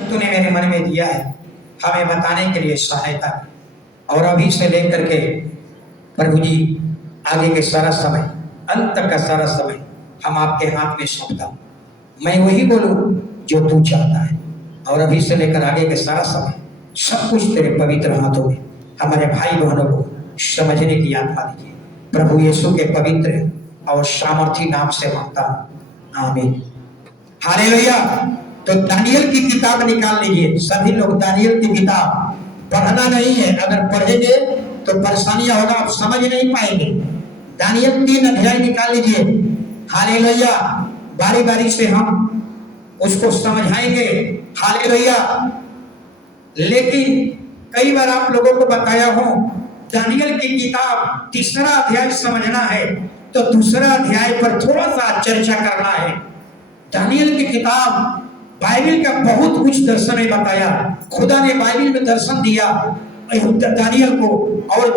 तूने मेरे मन में दिया है हमें बताने के लिए सहायता। और अभी से लेकर के प्रभु जी आगे के सारा समय, अंत तक का सारा समय हम आपके हाथ में सौंपता हूं। मैं वही बोलूं जो तू चाहता है, और अभी से लेकर आगे के सारा समय सब कुछ तेरे पवित्र हाथों में। हमारे भाई बहनों को समझने की आत्मा दीजिए, प्रभु यीशु के पवित्र और सामर्थी नाम से मांगता हूं, आमीन। हालेलुया। तो दानियल की किताब निकाल लीजिए सभी लोग। दानियल की किताब पढ़ना नहीं है, अगर पढ़ेंगे तो परेशानियां होगा, आप समझ नहीं पाएंगे। दानियल 3 अध्याय निकाल लीजिए। हालेलुया। बारी बारी से हम उसको समझाएंगे। हालेलुया। लेकिन कई बार आप लोगों को बताया हो, दानियल की किताब 3 अध्याय समझना है तो 2 अध्याय पर थोड़ा सा चर्चा करना है। दानियल की किताब बाइबल का बहुत कुछ दर्शन में बताया। खुदा ने बाइबल में दर्शन दिया दानियल को, और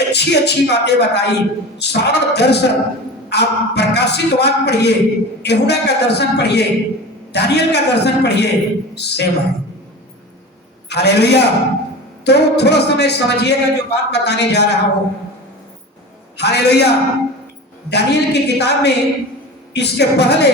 अच्छी अच्छी बातें बताई। सारा दर्शन आप प्रकाशित वाक्य पढ़िए, यूहन्ना का दर्शन पढ़िए, दानियल का दर्शन पढ़िए, सेम है। हालेलुया। तो थोड़ा समय समझिएगा जो बात बताने जा रहा हूं। हालेलुया। दानियल की किताब में इसके पहले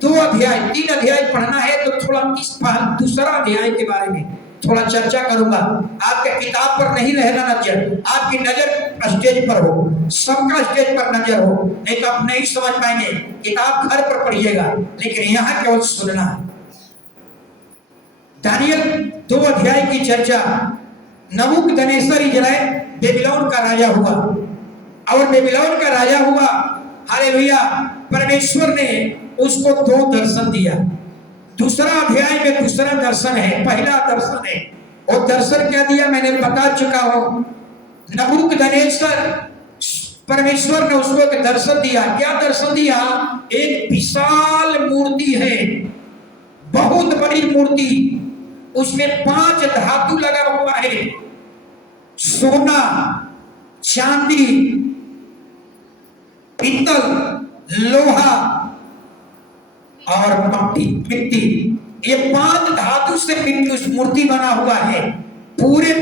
2 अध्याय 3 अध्याय पढ़ना है तो थोड़ा इस 2 अध्याय के बारे में थोड़ा चर्चा करूंगा। आपके किताब पर नहीं रहना नजर, आपकी नजर स्टेज पर हो, सबका स्टेज पर नजर हो, नहीं तो आप नहीं समझ पाएंगे। किताब घर पर पढ़िएगा, लेकिन यहाँ केवल सुनना है। दानियल 2 अध्याय की चर्चा। नबूकदनेस्सर इजराइल बेबीलोन का राजा हुआ, और बेबीलोन का राजा हुआ। हालेलुया। परमेश्वर ने उसको 2 दर्शन दिया। 2 अध्याय में 2 दर्शन है, पहला दर्शन है। और दर्शन क्या दिया मैंने बता चुका हूं। नबूकदनेस्सर, परमेश्वर ने उसको एक दर्शन दिया। क्या दर्शन दिया? एक विशाल मूर्ति है, बहुत बड़ी मूर्ति, उसमें 5 धातु लगा हुआ है, सोना, चांदी, पीतल, लोहा और मिट्टी। ये 5 धातु से उस मूर्ति बना हुआ है। पूरे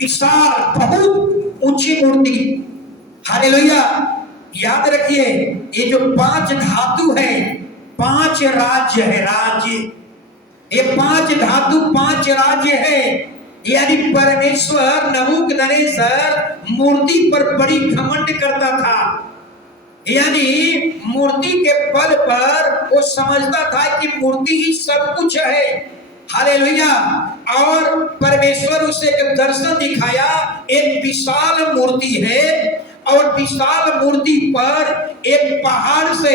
विशाल बहुत ऊंची मूर्ति। हालेलुया। याद रखिए, ये जो 5 धातु है, 5 राज्य है, राज्य। ये 5 धातु 5 राज्य है। यानी परमेश्वर नबूकदनेस्सर मूर्ति पर बड़ी घमंड करता था। यानी मूर्ति के बल पर वो समझता था कि मूर्ति ही सब कुछ है। हालेलुया। और परमेश्वर उसे एक दर्शन दिखाया। एक विशाल मूर्ति है, और विशाल मूर्ति पर एक पहाड़ से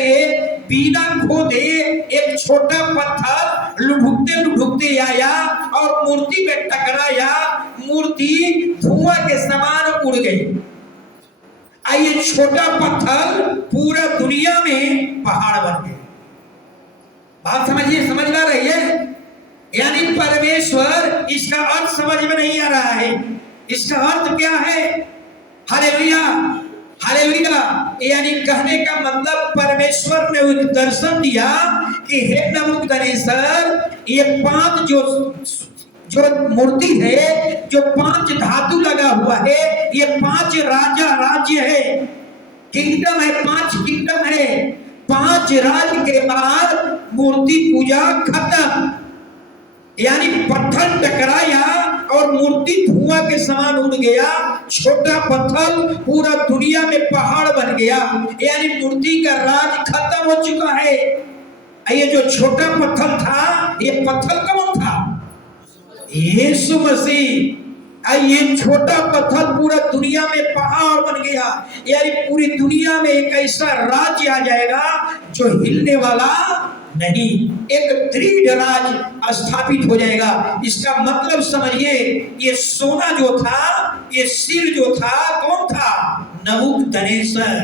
बिना खोदे एक छोटा पत्थर लुढ़कते लुढ़कते आया और मूर्ति में टकराया। मूर्ति धुआं के समान उड़ गई। ये छोटा पत्थर पूरा दुनिया में पहाड़ बन गया। बात समझिए, समझ में रही है? यानी परमेश्वर, इसका अर्थ समझ में नहीं आ रहा है। इसका अर्थ क्या है? हालेलुया। हालेलुया। यानी कहने का मतलब परमेश्वर ने एक दर्शन दिया कि हे नबूकदनेस्सर, ये 5 जो मूर्ति है, जो 5 धातु लगा हुआ है, ये 5 राज्य है, किंगडम है, 5 किंगडम है। 5 राज्य के बाद मूर्ति पूजा खत्म। यानी पत्थर टकराया और मूर्ति धुआं के समान उड़ गया। छोटा पत्थर पूरा दुनिया में पहाड़ बन गया। यानी मूर्ति का राज खत्म हो चुका है। ये जो छोटा पत्थर था, ये पत्थर कौन था? यीशु मसीह। ये छोटा पत्थर पूरा दुनिया में पहाड़ बन गया। यानी पूरी दुनिया में एक ऐसा राज्य आ जाएगा जो हिलने वाला नहीं, एक दृढ़ राज स्थापित हो जाएगा। इसका मतलब समझिए, ये सोना जो था, ये सिर जो था, कौन था? नबूकदनेस्सर।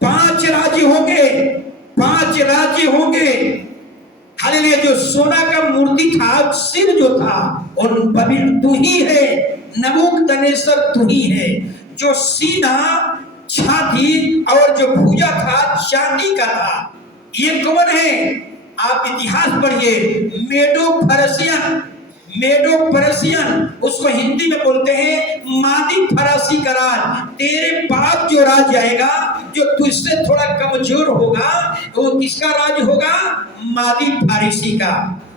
5 राज्य होंगे, 5 राज्य होंगे। हालेलुया। जो सोना का मूर्ति था, सिर जो था, और तू ही है, नबूकदनेस्सर तू ही है। जो सीना, छाती और जो भुजा था, चांदी का था। ये कौन है? आप इतिहास पढ़िए, मेडो पर्शियन उसको हिंदी में बोलते हैं मादी फरासी का राज। तेरे बाद जो राज आएगा जो तुझसे थोड़ा कमजोर होगा वो किसका राज होगा? मादी फारसी का।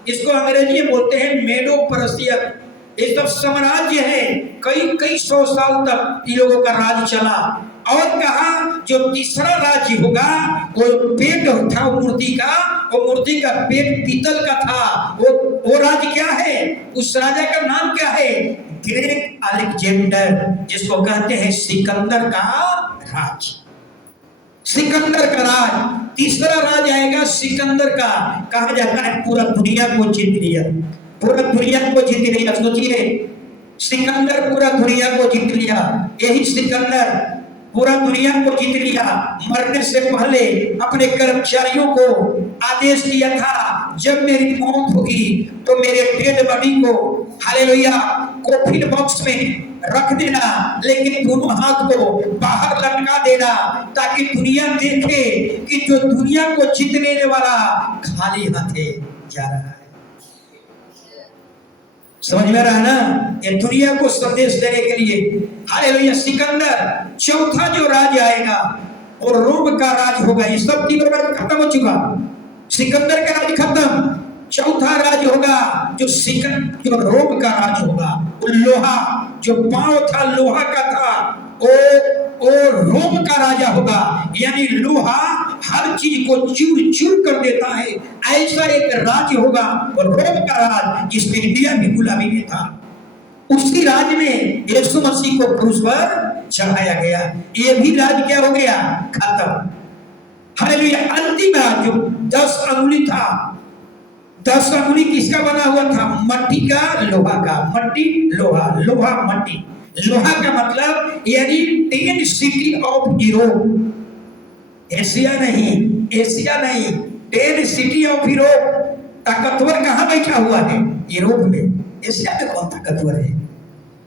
इसको अंग्रेजी में बोलते हैं मेडो पर्शियन। ये सब साम्राज्य है, कई कई सौ साल तक इन लोगों का राज चला। और कहा जो तीसरा राज्य होगा वो पेट था मूर्ति का, वो मूर्ति का पेट पीतल का था। वो राज्य क्या है? उस राजा का नाम क्या है? ग्रेट अलेक्जेंडर, जिसको कहते हैं सिकंदर का राज। सिकंदर का राज, तीसरा राज आएगा सिकंदर का। कहा जाता है पूरा दुनिया को जीत लिया, पूरा दुनिया को जीत लिया। सोचिए, सिकंदर पूरा दुनिया को जीत लिया। यही सिकंदर पूरा दुनिया को जीत लिया। मरने से पहले अपने कर्मचारियों को आदेश दिया था, जब मेरी मौत होगी तो मेरे डेड बॉडी को हालेलुया कोफिन बॉक्स में रख देना, लेकिन दोनों हाथ को बाहर लटका देना, ताकि दुनिया देखे कि जो दुनिया को जीतने वाला खाली हाथे जा रहा है। समझ में रहा ना? ये दुनिया को संदेश देने के लिए। हालेलुया। सिकंदर चौथा जो राज आएगा और रोम का राज होगा। ये सब तीनों राज खत्म हो चुका, सिकंदर का राज खत्म। चौथा राज होगा जो रोम का राज होगा। वो लोहा, जो पांव था लोहा का था, वो रोम का राजा होगा। यानी लोहा हर चीज को चूर चूर कर देता है, ऐसा एक राज्य होगा। और रोम का राज जिसमें इंडिया भी गुलामी में था, उसी राज में यीशु मसीह को क्रूस पर चढ़ाया गया। ये भी राज क्या हो गया? खत्म। हालेलुया। अंतिम राज जो 10 अंगुली था, 10 अंगुली किसका बना हुआ था? मट्टी का, लोहा का। मट्टी लोहा, लोहा मट्टी। लोहा का मतलब यानी 10 सिटी ऑफ यूरोप। एशिया नहीं, 10 सिटी ऑफ यूरोप। ताकतवर कहां बैठा हुआ है? यूरोप में। एशिया में कौन ताकतवर है?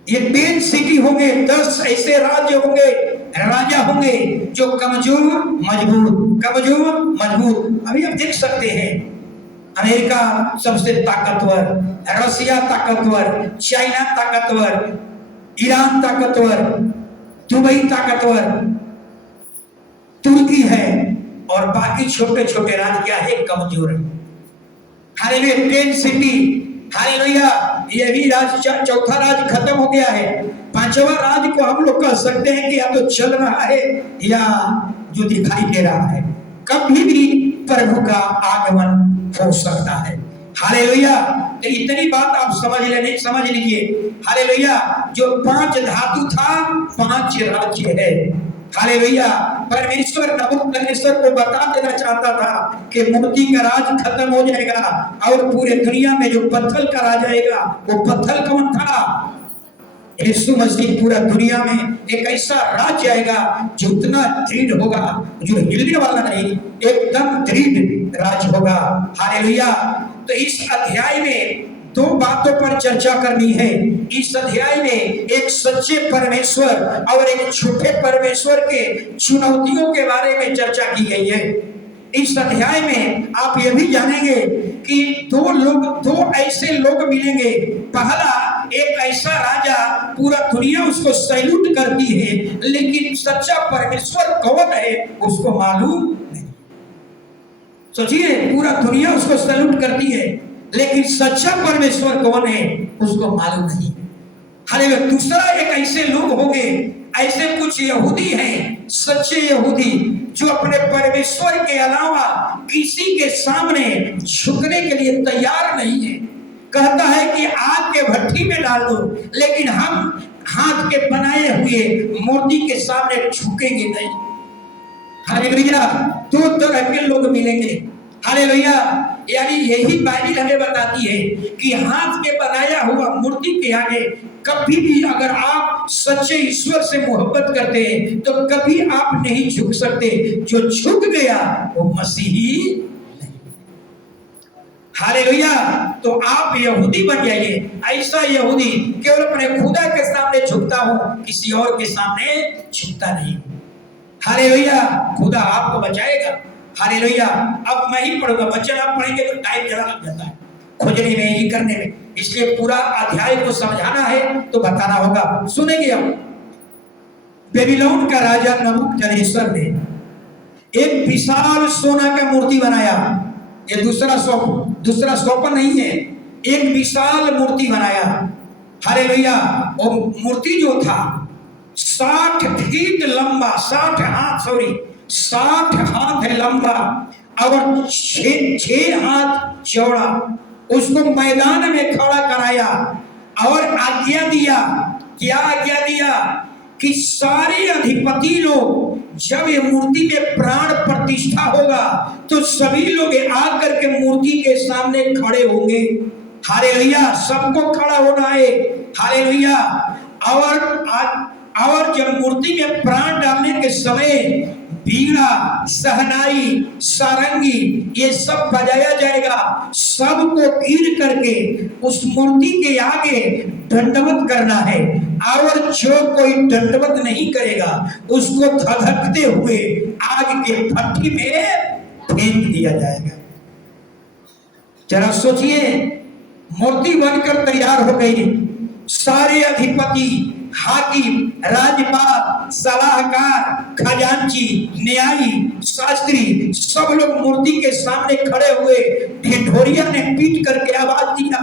ये 10 सिटी होंगे, 10 ऐसे राज्य होंगे, राजा होंगे जो कमजोर मजबूत, कमजोर मजबूत। अभी आप देख सकते हैं, अमेरिका सबसे ताकतवर, रसिया ताकतवर, चाइना ताकतवर, ईरान ताकतवर, दुबई ताकतवर, तुर्की है, और बाकी छोटे छोटे राज्य क्या है? कमजोर है। हालेलुया। 10 city, hallelujah. ये भी राज, चौथा राज खत्म हो गया है। पांचवा राज को हम लोग कह सकते हैं कि या तो चल रहा है या जो दिखाई दे रहा है। कभी भी प्रभु का आगमन हो सकता है। हालेलुया। तो इतनी बात आप समझ लीजिए। हालेलुया। जो 5 धातु था, 5 राज्य है। हालेलुया। परमेश्वर नबूकदनेस्सर को बता देना चाहता था कि मूर्ति का राज खत्म हो जाएगा और पूरे दुनिया में जो पत्थर का राज आएगा, वो पत्थर कौन था? यीशु मसीह। पूरा दुनिया में एक ऐसा राज्य आएगा जो उतना दृढ़ होगा, जो हिलने वाला नहीं, एकदम दृढ़ राज्य होगा। हालेलुया। तो इस अध्याय में 2 बातों पर चर्चा करनी है। इस अध्याय में एक सच्चे परमेश्वर और एक झूठे परमेश्वर के चुनौतियों के बारे में चर्चा की गई है। इस अध्याय में आप ये भी जानेंगे कि 2 ऐसे लोग मिलेंगे। पहला, एक ऐसा राजा पूरा दुनिया उसको सैल्यूट करती है, लेकिन सच्चा परमेश्वर कौन है उसको मालूम नहीं। सोचिए, पूरा दुनिया उसको सैल्यूट करती है, लेकिन सच्चा परमेश्वर कौन है उसको मालूम नहीं। हालेलुया। दूसरा, एक ऐसे लोग होंगे, ऐसे कुछ यहूदी हैं, सच्चे यहूदी, जो अपने परमेश्वर के अलावा किसी के सामने झुकने के लिए तैयार नहीं है। कहता है कि आग के भट्टी में डाल दो, लेकिन हम हाथ के बनाए हुए मूर्ति के सामने झुकेंगे नहीं। हालेलुया। 2 तरह के लोग मिलेंगे। हालेलुया। यानी यही बाइबल हमें बताती है कि हाथ के बनाया हुआ मूर्ति के आगे कभी भी, अगर आप सच्चे ईश्वर से मोहब्बत करते हैं तो कभी आप नहीं झुक सकते। जो झुक गया वो मसीही नहीं। हालेलुया। तो आप यहूदी बन जाइए, ऐसा यहूदी केवल अपने खुदा के सामने झुकता हो, किसी और के सामने झुकता नहीं। हालेलुया। खुदा आपको बचाएगा। हालेलुया। अब मैं ही पढ़ूंगा, वचन आप पढ़ेंगे तो टाइम जरा लग जाता है खोजने में, ये करने में, इसलिए पूरा अध्याय को समझाना है तो बताना होगा। सुनेंगे अब। बेबीलोन का राजा नबूकदनेस्सर ने एक विशाल सोना का मूर्ति बनाया। ये दूसरा स्वप्न नहीं है, एक विशाल मूर्ति बनाया। हालेलुया। वो मूर्ति जो था 60 फीट लंबा, 60 हाथ लंबा और 6 हाथ चौड़ा, उसको मैदान में खड़ा कराया और आज्ञा दिया। क्या आज्ञा दिया? कि सारे अधिपति लोग जब ये मूर्ति में प्राण प्रतिष्ठा होगा तो सभी लोग आकर के मूर्ति के सामने खड़े होंगे। हालेलुया। सबको खड़ा होना है। हालेलुया। और जब मूर्ति में प्राण डालने के समय बीड़ा, सहनाई, सारंगी ये सब बजाया जाएगा। सबको गिर करके उस मूर्ति के आगे दंडवत करना है और जो कोई दंडवत नहीं करेगा उसको धधकते हुए आग के भट्टी में फेंक दिया जाएगा। जरा सोचिए, मूर्ति बनकर तैयार हो गई। सारे अधिपति, हाकिम, राज्यपाल, सलाहकार, खजांची, न्यायी, शास्त्री सब लोग मूर्ति के सामने खड़े हुए। ढिढोरिया ने पीट करके आवाज दिया,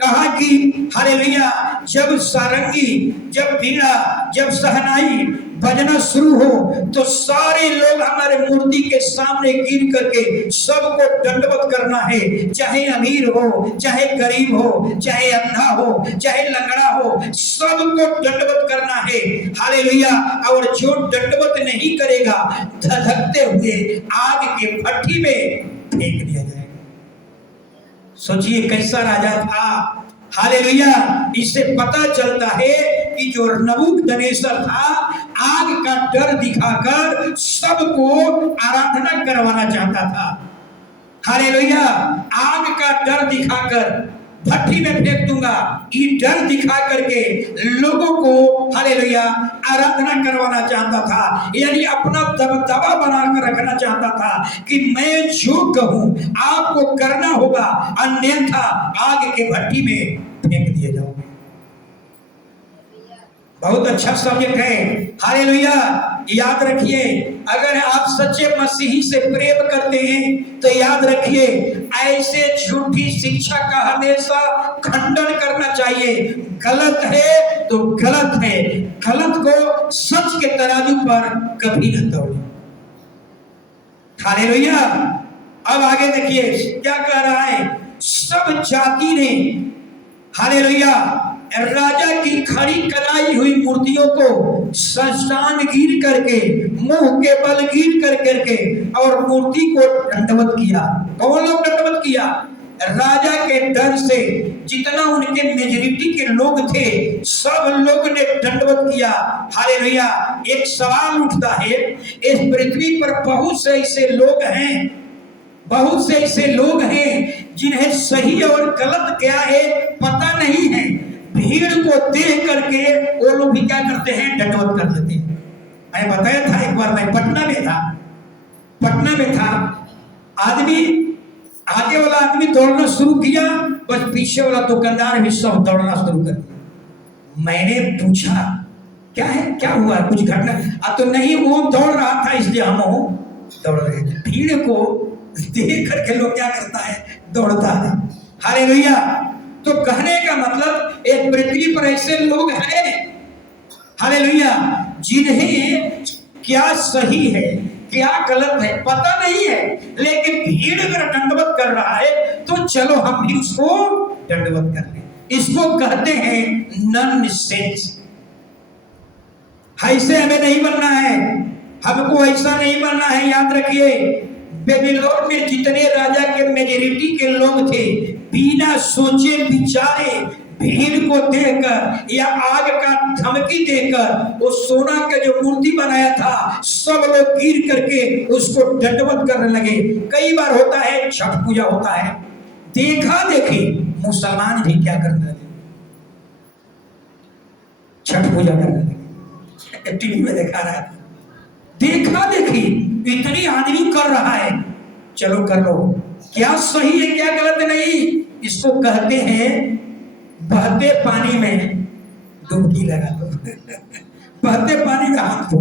कहा कि हालेलुया, जब सारंगी, जब बीड़ा, जब सहनाई बजना शुरू हो तो सारे लोग हमारे मूर्ति के सामने गिर करके सबको दंडवत करना है। चाहे अमीर हो, चाहे गरीब हो, चाहे अंधा हो, चाहे लंगड़ा हो, सबको दंडवत करना है। हालेलुया। और जो दंडवत नहीं करेगा धधकते हुए आग के भट्टी में फेंक दिया जाएगा। सोचिए कैसा राजा था। हालेलुया। इससे पता चलता है कि जो नबूकदनेस्सर था आग का डर दिखाकर सबको आराधना करवाना चाहता था। हालेलुया। आग का डर दिखाकर भट्टी में फेंक दूंगा, ये डर दिखा करके लोगों को हालेलुया आराधना करवाना चाहता था। यानी अपना दबदबा बनाकर रखना चाहता था कि मैं जो कहूं आपको करना होगा, अन्यथा आग के भट्टी में फेंक दिए जाओगे। बहुत अच्छा सब्जेक्ट है। हालेलुया। याद रखिए, अगर आप सच्चे मसीही से प्रेम करते हैं तो याद रखिए ऐसे झूठी शिक्षा का हमेशा खंडन करना चाहिए। गलत है तो गलत है, गलत को सच के तराजू पर कभी न तोड़े। हालेलुया। अब आगे देखिए क्या कह रहा है। सब जाति ने हालेलुया राजा की खड़ी कराई हुई मूर्तियों को साष्टांग गिर करके, मुंह के बल गिर कर करके और मूर्ति को दंडवत किया। कौन लोग दंडवत किया? राजा के डर से जितना उनके मेजॉरिटी के लोग थे सब लोग ने दंडवत किया। हालेलुया। एक सवाल उठता है, इस पृथ्वी पर बहुत से ऐसे लोग हैं, बहुत से ऐसे लोग हैं जिन्हें सही और गलत क्या है पता नहीं है। भीड़ को देख करके वो लोग भी क्या करते हैं? दंडवत कर देते हैं। मैं बताया था एक बार, मैं पटना में था, आदमी आगे वाला आदमी दौड़ना शुरू किया, बस पीछे वाला दुकानदार भी सब दौड़ना शुरू कर दिया। मैंने पूछा क्या है, क्या हुआ, कुछ घटना? तो नहीं, वो दौड़ रहा था इसलिए हम दौड़ रहे थे। भीड़ को देख करके लोग क्या करता है? दौड़ता है। हालेलुया। तो कहने का मतलब एक पृथ्वी पर ऐसे लोग हैं हालेलुया जिन्हें क्या सही है क्या गलत है पता नहीं है, लेकिन भीड़ अगर दंडवत कर रहा है तो चलो हम भी उसको दंडवत कर लें। इसको कहते हैं नॉनसेंस। ऐसे हमें नहीं बनना है, हमको ऐसा नहीं बनना है। याद रखिए, बेबीलोन में जितने राजा के मेजॉरिटी के लोग थे बिना सोचे विचारे भीड़ को देखकर या आग का धमकी देकर वो सोना का जो मूर्ति बनाया था सब लोग गिर करके उसको दंडवत करने लगे। कई बार होता है, छठ पूजा होता है, देखा देखी मुसलमान भी क्या करने लगे? छठ पूजा करने लगे। टीवी में देखा रहा था, देखा देखी इतनी आदमी कर रहा है चलो कर लो। क्या सही है क्या गलत नहीं, इसको कहते हैं बहते पानी में डुबकी लगा दो। बहते पानी में हाथ धो।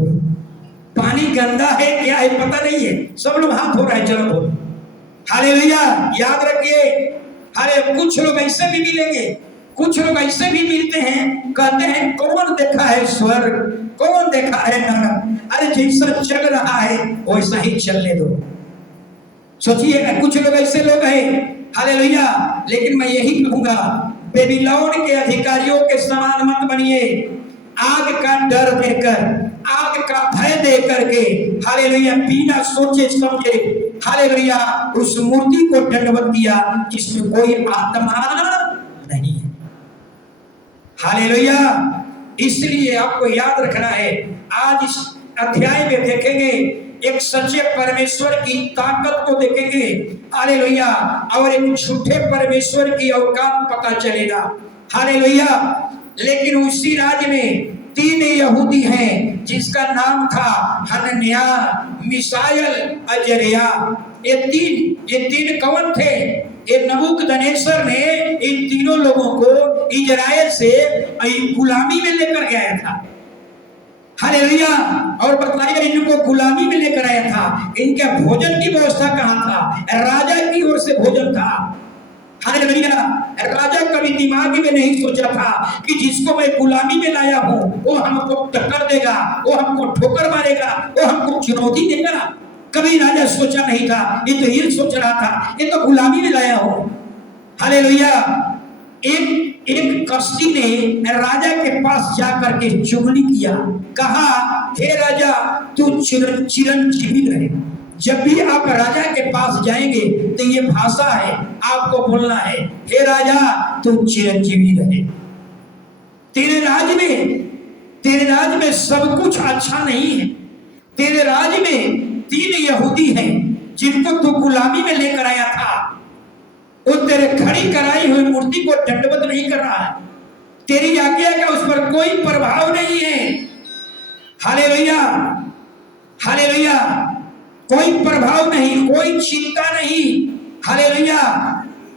पानी गंदा है क्या है पता नहीं है, सब लोग हाथ धो रहे हैं, चलो धो। हालेलुया। याद रखिए, अरे कुछ लोग ऐसे भी मिलेंगे, कुछ लोग ऐसे भी मिलते हैं, कहते हैं कौन देखा है स्वर्ग, कौन देखा है नरक। अरे जैसा चल रहा है वैसा ही चलने दो। सोचिए कुछ लोग ऐसे लोग हैं, हालेलुया। लेकिन मैं यही कहूंगा, बेबीलोन के अधिकारियों के समान मत बनिए। आग का डर देकर, आग का भय देकर के, हालेलुया, बिना सोचे समझे, हालेलुया, उस मूर्ति को दंडवत किया जिसमें कोई आत्मा नहीं है। हालेलुया। इसलिए आपको याद रखना है, आज इस अध्याय में देखेंगे एक सच्चे परमेश्वर की ताकत को देखेंगे, हालेलुया, और एक झूठे परमेश्वर की औकात पता चलेगा। हालेलुया। लेकिन उसी राज्य में 3 यहूदी हैं जिसका नाम था हनन्याह, मिशाएल, अजर्या। ये तीन कौन थे? ये नबूकदनेस्सर ने इन तीनों लोगों को इजराइल से गुलामी में लेकर गया था। हालेलुया। और बताइए इनको गुलामी में लेकर आया था, इनके भोजन की व्यवस्था कहाँ था? राजा की ओर से भोजन था। हालेलुया। राजा कभी दिमाग में नहीं सोचा था कि जिसको मैं गुलामी में लाया हूँ वो हमको टक्कर देगा, वो हमको ठोकर मारेगा, वो हमको चुनौती देगा। कभी राजा सोचा नहीं था। ये तो ये सोच रहा था ये तो गुलामी में लाया हूँ। हालेलुया। एक कश्ती ने राजा के पास जाकर के चुगली किया, कहा हे राजा तू चिरंजीवी रहे। जब भी आप राजा के पास जाएंगे तो ये भाषा है, आपको बोलना है हे राजा तू चिरंजीवी रहे। तेरे राज में सब कुछ अच्छा नहीं है। तेरे राज में 3 यहूदी हैं जिनको तू गुलामी में लेकर आया था, वो तेरे खड़ी कराई हुई मूर्ति को दंडवत नहीं कर रहा है। तेरी आज्ञा का उस पर कोई प्रभाव नहीं है। हालेलुया। हालेलुया। कोई प्रभाव नहीं, कोई चिंता नहीं। हालेलुया।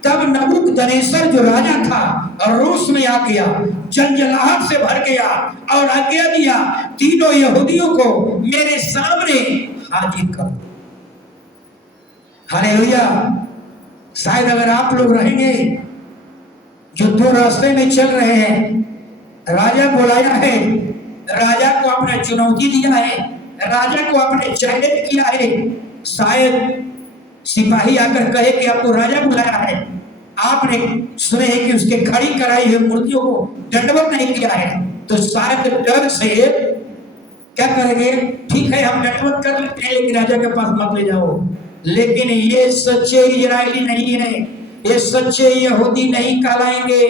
तब नबूकदनेस्सर जो राजा था रोष में आ गया, जंजलाहट से भर गया और आज्ञा दिया 3 यहूदियों को मेरे सामने हाजिर करो। हालेलुया। शायद अगर आप लोग रहेंगे जो 2 रास्ते में चल रहे हैं, राजा बुलाया है, राजा को आपने चुनौती दिया है, राजा को आपने चैलेंज किया है, शायद सिपाही आकर कहे कि आपको राजा बुलाया है, आपने सुने हैं कि उसके खड़ी कराई हुई मूर्तियों को दंडवत नहीं किया है, तो शायद डर से क्या करेंगे, ठीक है हम दंडवत कर लेते हैं लेकिन राजा के पास मत ले जाओ। लेकिन ये सच्चे इजरायली नहीं है, ये सच्चे यहूदी नहीं कहलाएंगे।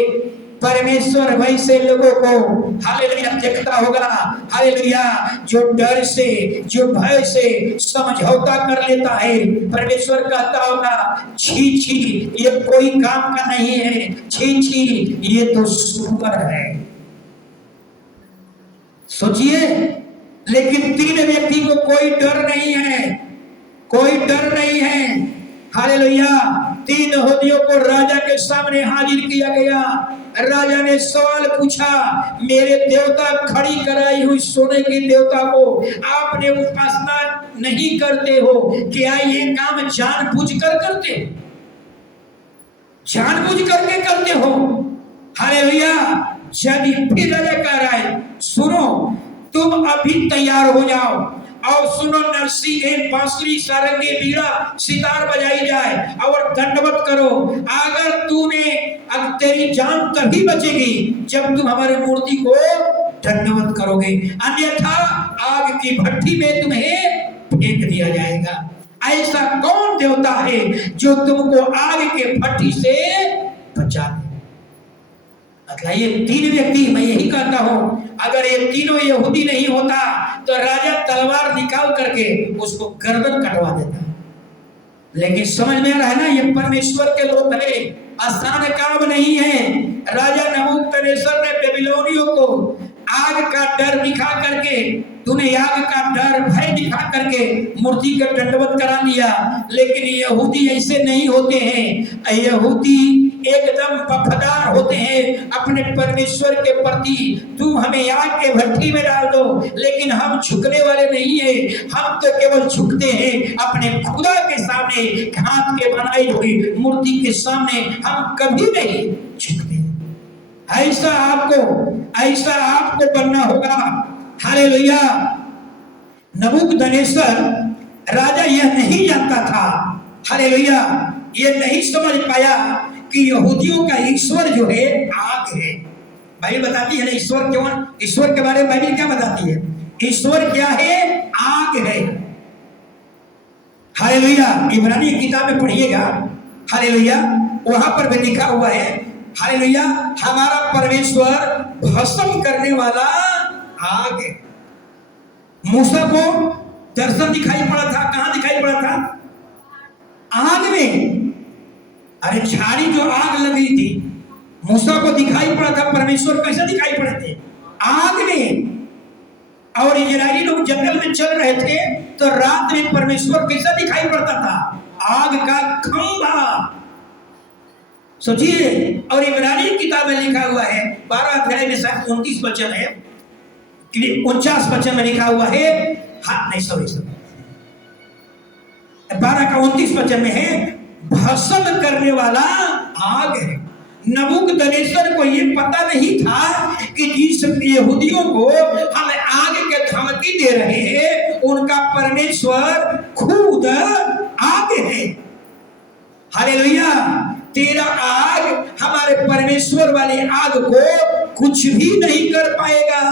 परमेश्वर वैसे लोगों को हालेलुया देखता होगा, हालेलुया, जो डर से, जो भय से समझौता कर लेता है। परमेश्वर कहता होगा छी छी ये कोई काम का नहीं है, छी छी ये तो सुअर है। सोचिए, लेकिन 3 व्यक्ति को कोई डर नहीं है, कोई डर नहीं है। हालेलुया। 3 यहूदियों को राजा के सामने हाजिर किया गया। राजा ने सवाल पूछा, मेरे देवता खड़ी कराई हुई सोने के देवता को आपने उपासना नहीं करते हो, क्या ये काम जानबूझकर करते हो? जानबूझ करके करते हो? हालेलुया। यदि फिर राजा कह रहा है सुनो, तुम अभी तैयार हो जाओ और सुनो, नरसिंह, बांसुरी, सारंगी, बीड़ा, सितार बजाई जाए और दंडवत करो। अगर तेरी जान तभी बचेगी जब तुम हमारी मूर्ति को दंडवत करोगे, अन्यथा आग की भट्टी में तुम्हें फेंक दिया जाएगा। ऐसा कौन देवता है जो तुमको आग के भट्टी से बचा दे? मतलब ये 3 व्यक्ति, मैं यही कहता हूं, अगर ये तीनों यहूदी नहीं होता तो राजा तलवार निकाल करके उसको गर्दन कटवा देता। लेकिन समझ में आ रहा है ना, ये परमेश्वर के लोग हैं, आसान काम नहीं है। राजा नबूकदनेस्सर ने बेबीलोनियों को आग का डर दिखा करके, तूने याग का डर भय दिखा करके मूर्ति का दंडवत करा लिया। लेकिन यहूदी ऐसे नहीं होते हैं। यहूदी एकदम वफादार होते हैं अपने परमेश्वर के प्रति। तू हमें आग के भट्ठी में डाल दो, लेकिन हम झुकने वाले नहीं है। हम तो केवल झुकते हैं अपने खुदा के सामने, हाथ के बनाई हुई मूर्ति के सामने हम कभी नहीं झुकते। ऐसा आपको बनना होगा। हालेलुया। नबूकदनेस्सर राजा यह नहीं जानता था, हालेलुया, यह नहीं समझ पाया कि यहूदियों का ईश्वर जो है आग है। बाइबल बताती है ना ईश्वर के बारे में बाइबल क्या बताती है? ईश्वर क्या है? आग है। हालेलुया। इब्रानी की किताब में पढ़िएगा, हालेलुया, वहां पर भी लिखा हुआ है, हालेलुया, हमारा परमेश्वर भस्म करने वाला आग है। मूसा को दर्शन दिखाई पड़ा था, कहां दिखाई पड़ा था? आग में। अरे झाड़ी जो आग लगी थी, मूसा को दिखाई पड़ा था। परमेश्वर कैसे दिखाई पड़े थे? आग में। और इजरायली लोग जंगल में चल रहे थे तो रात में परमेश्वर कैसा दिखाई पड़ता था? आग का खंभा। सोचिए। और इब्रानी किताब में लिखा हुआ है 12 अध्याय में शायद 29 वचन है, 49 वचन में लिखा हुआ है, हाँ नहीं सॉरी 12 का 29 वचन में है, भस्म करने वाला आग है। नबूकदनेस्सर को ये पता नहीं था कि जिस यहूदियों को हम आग के धमकी दे रहे हैं उनका परमेश्वर खुद आग है। हालेलुया। तेरा आग हमारे परमेश्वर वाली आग को कुछ भी नहीं कर पाएगा।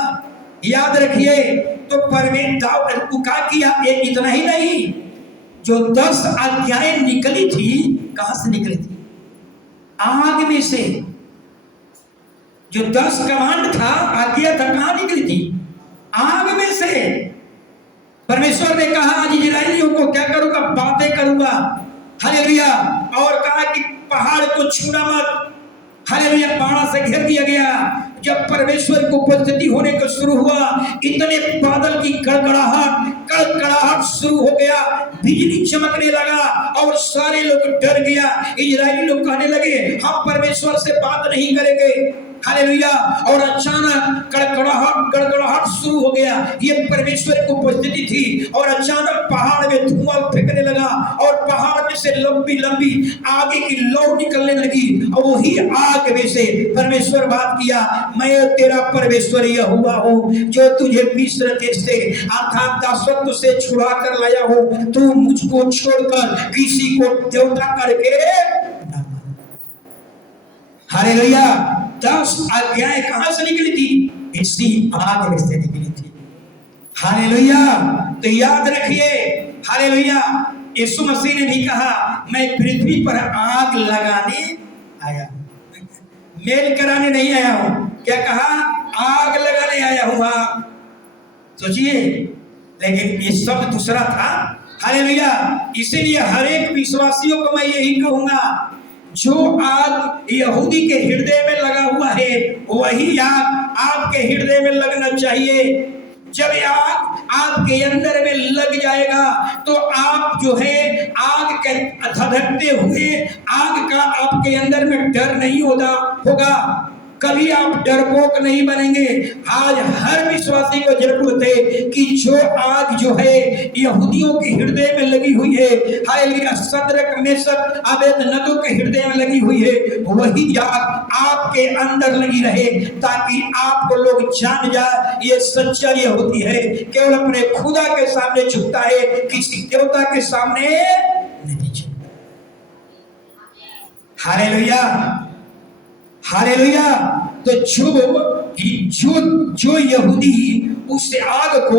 याद रखिए। तो परमेश्वर को क्या किया? इतना ही नहीं, जो 10 आज्ञाएं निकली थी, कहां से निकली थी? आग में से। जो 10 कमांड था, आज्ञा था, कहां निकली थी? आग में से। परमेश्वर ने कहा आज इजरायलियों को क्या करूंगा? बातें करूंगा। हालेलुया। और कहा कि पहाड़ को छूना मत। हालेलुया। पहाड़ से घेर दिया गया। जब परमेश्वर को उपस्थिति होने को शुरू हुआ, इतने बादल की कड़कड़ाहट शुरू हो गया, बिजली चमकने लगा और सारे लोग डर गया। इजरायली लोग कहने लगे हम परमेश्वर से बात नहीं करेंगे। हालेलुया। और अचानक गड़गड़ाहट शुरू हो गया। ये परमेश्वर की उपस्थिति थी। और अचानक पहाड़ में धुआं फेंकने लगा और पहाड़ में से लंबी लंबी आगे की लौ निकलने लगी। और वही आग में से परमेश्वर बात किया, मैं तेरा परमेश्वर यहोवा हूँ जो तुझे मिस्र देश से अर्थात दासत्व से छुड़ा कर लाया हूँ। तू मुझको छोड़कर किसी को देवता करके। हालेलुया। 10 आज्ञाएं कहां से निकली थी? इसी आग में से निकली थी। हालेलुया। तो याद रखिए, हालेलुया, यीशु मसीह ने भी कहा मैं पृथ्वी पर आग लगाने आया हूं, मेल कराने नहीं आया हूं। क्या कहा? आग लगाने आया हूं। आग। सोचिए। लेकिन ये शब्द दूसरा था। हालेलुया। इसीलिए हर एक विश्वासियों को मैं यही कहूंगा, जो आग यहूदी के हृदय में लगा हुआ है वही आग आपके हृदय में लगना चाहिए। जब आग आपके अंदर में लग जाएगा तो आप जो है आग के धधकते हुए आग का आपके अंदर में डर नहीं होगा। कभी आप डरपोक नहीं बनेंगे। आज हर विश्वासी को जरूरत है कि जो आग जो है यहूदियों के हृदय में लगी हुई है, हालेलुया, शद्रक मेशक अबेदनगो के हृदय में लगी हुई है, वही आग आपके अंदर लगी रहे, ताकि आपको लोग जान जाए ये सच्चा यहूदी है, केवल अपने खुदा के सामने झुकता है, किसी देवता के सामने नहीं झुकता। हालेलुया। हालेलुया। तो जो यहूदी उस आग को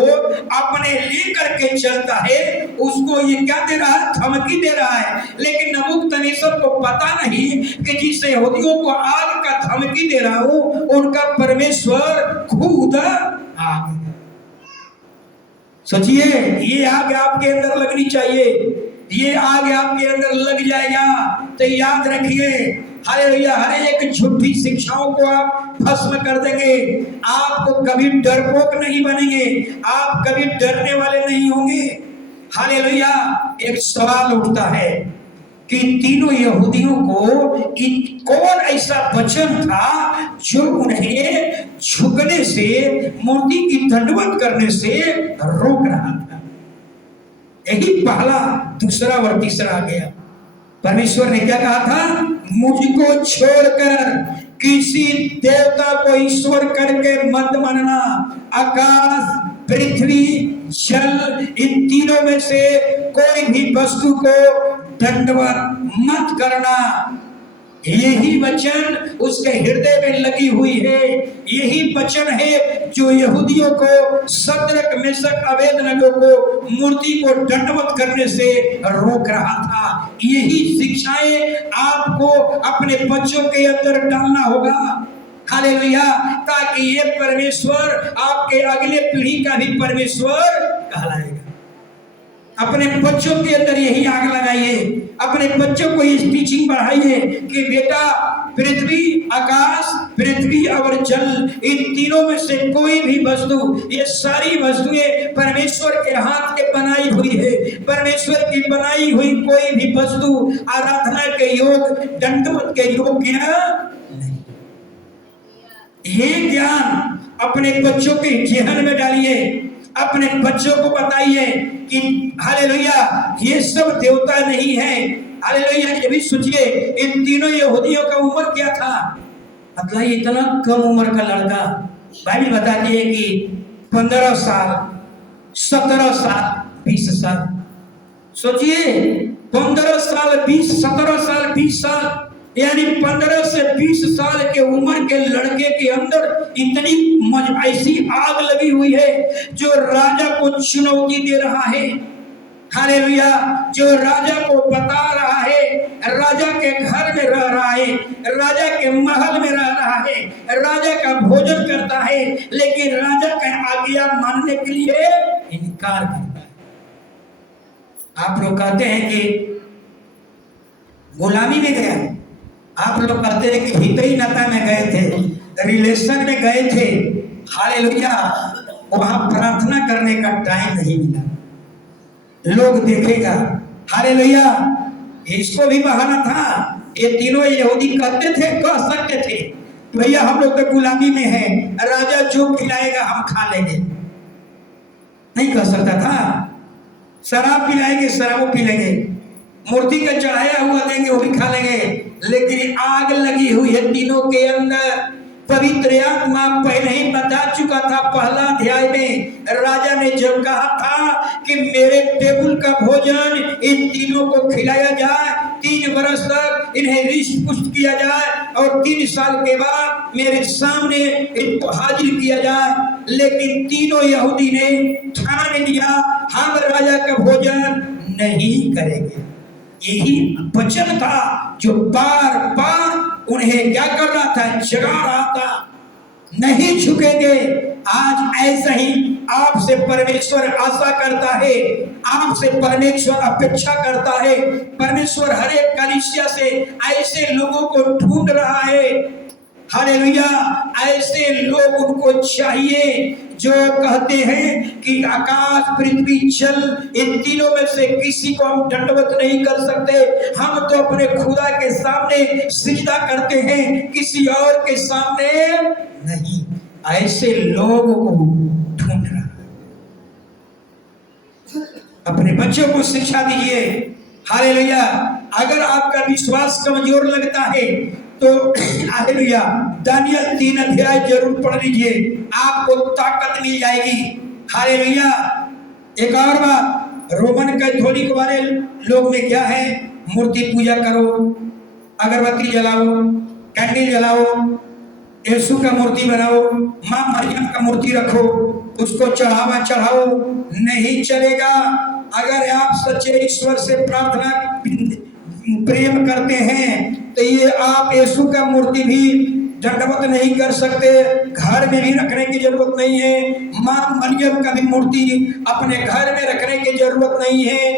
अपने लेकर के चलता है उसको ये क्या दे रहा है? धमकी दे रहा है। लेकिन नबूकदनेस्सर को पता नहीं कि जिस यहूदियों को आग का धमकी दे रहा हूं उनका परमेश्वर खुद आग है। सोचिए। ये आग आपके अंदर लगनी चाहिए। ये आग आपके अंदर लग जाएगा तो याद रखिए हालेलुया, हर एक झूठी शिक्षाओं को आप भस्म कर देंगे। आपको कभी डरपोक नहीं बनेंगे, आप कभी डरने वाले नहीं होंगे। हालेलुया। एक सवाल उठता है कि तीनों यहूदियों को कौन ऐसा वचन था जो उन्हें झुकने से, मूर्ति की दंडवत करने से रोक रहा था। यही पहला, दूसरा और तीसरा आ गया। परमेश्वर ने क्या कहा था? मुझको छोड़कर किसी देवता को ईश्वर करके मत मानना। आकाश, पृथ्वी, जल, इन तीनों में से कोई भी वस्तु को दंडवत मत करना। यही वचन उसके हृदय में लगी हुई है। यही वचन है जो यहूदियों को, शद्रक, मेशक, अबेदनगो को मूर्ति को दंडवत करने से रोक रहा था। यही शिक्षाएं आपको अपने बच्चों के अंदर डालना होगा। हालेलुया, ताकि ये परमेश्वर आपके अगले पीढ़ी का भी परमेश्वर कहलाएगा। अपने बच्चों के अंदर यही आग लगाइए, अपने बच्चों को इस टीचिंग बढ़ाइए कि बेटा, पृथ्वी, आकाश, पृथ्वी और जल, इन तीनों में से कोई भी वस्तु, ये सारी वस्तुएं परमेश्वर के हाथ के बनाई हुई है। परमेश्वर की बनाई हुई कोई भी वस्तु आराधना के योग, दंडवत के योग्य नहीं। ये ज्ञान अपने बच्चों के जेहन में डालिए, अपने बच्चों को बताइए कि हालेलुया, ये सब देवता नहीं है। हालेलुया, ये भी सोचिए, इन तीनों यहूदियों का उम्र क्या था? मतलब इतना कम उम्र का लड़का, बाइबल बताती है कि 15 साल, 17 साल, 20 साल। सोचिए, 15 साल, 20, 17 साल, 20 साल, यानी 15 से 20 साल के उम्र के लड़के के अंदर इतनी ऐसी आग लगी हुई है जो राजा को चुनौती दे रहा है। हालेलुया, जो राजा को बता रहा है, राजा के घर में रह रहा है, राजा के महल में रह रहा है, राजा का भोजन करता है, लेकिन राजा का आज्ञा मानने के लिए इनकार करता है। आप लोग कहते हैं कि गुलामी में गया, आप लोग कहते हैं कि हितई नाता में गए थे, रिलेशन में गए थे। हालेलुया, वहां प्रार्थना करने का टाइम नहीं मिला, लोग देखेगा। हालेलुया, इसको भी बहाना था। ये तीनों यहूदी कहते थे, कह सकते थे, भैया हम लोग तो गुलामी में हैं, राजा जो खिलाएगा हम खा लेंगे। नहीं कह सकता था? शराब पिलाएंगे, शराब पी लेंगे, मूर्ति का चढ़ाया हुआ देंगे, वो भी खा लेंगे। लेकिन आग लगी हुई है तीनों के अंदर। पवित्र आत्मा पहले ही बता चुका था, पहला अध्याय में राजा ने जब कहा था कि मेरे टेबल का भोजन इन तीनों को खिलाया जाए, 3 वर्ष तक इन्हें रिष्ट पुष्ट किया जाए और 3 साल के बाद मेरे सामने इनको हाजिर किया जाए। लेकिन तीनों यहूदी ने ठान लिया, हम राजा का भोजन नहीं करेंगे। यही वचन था जो बार बार उन्हें क्या कर रहा था? जगा रहा था। नहीं झुकेंगे। आज ऐसा ही आपसे परमेश्वर आशा करता है, आपसे परमेश्वर अपेक्षा करता है। परमेश्वर हर एक कलीसिया से ऐसे लोगों को ढूंढ रहा है। हालेलुया, ऐसे लोग उनको चाहिए जो कहते हैं कि आकाश, पृथ्वी, जल, इन तीनों में से किसी को हम दंडवत नहीं कर सकते। हम तो अपने खुदा के सामने सिजदा करते हैं, किसी और के सामने नहीं। ऐसे लोगों को ढूंढ रहा है। अपने बच्चों को शिक्षा दीजिए। हालेलुया, अगर आपका विश्वास कमजोर लगता है तो हालेलुया, दानियल 3 अध्याय जरूर पढ़ लीजिए, आपको ताकत मिल जाएगी। हालेलुया। एक और बात, रोमन कैथोलिक वाले लोग में क्या है? मूर्ति पूजा करो, अगरबत्ती जलाओ, कैंडल जलाओ, यीशु का मूर्ति बनाओ, माँ मरियम का मूर्ति रखो, उसको चढ़ावा चढ़ाओ। नहीं चलेगा। अगर आप सच्चे ईश्वर से प्रार्थना प्रेम करते हैं तो ये आप यीशु का मूर्ति भी दंडवत नहीं कर सकते, घर में भी रखने की जरूरत नहीं है। मां मरियम का भी मूर्ति अपने घर में रखने की जरूरत नहीं है।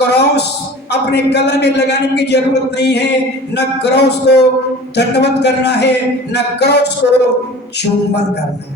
क्रॉस अपने गले में लगाने की जरूरत नहीं है। न क्रॉस को दंडवत करना है, न क्रॉस को चुंबन करना है।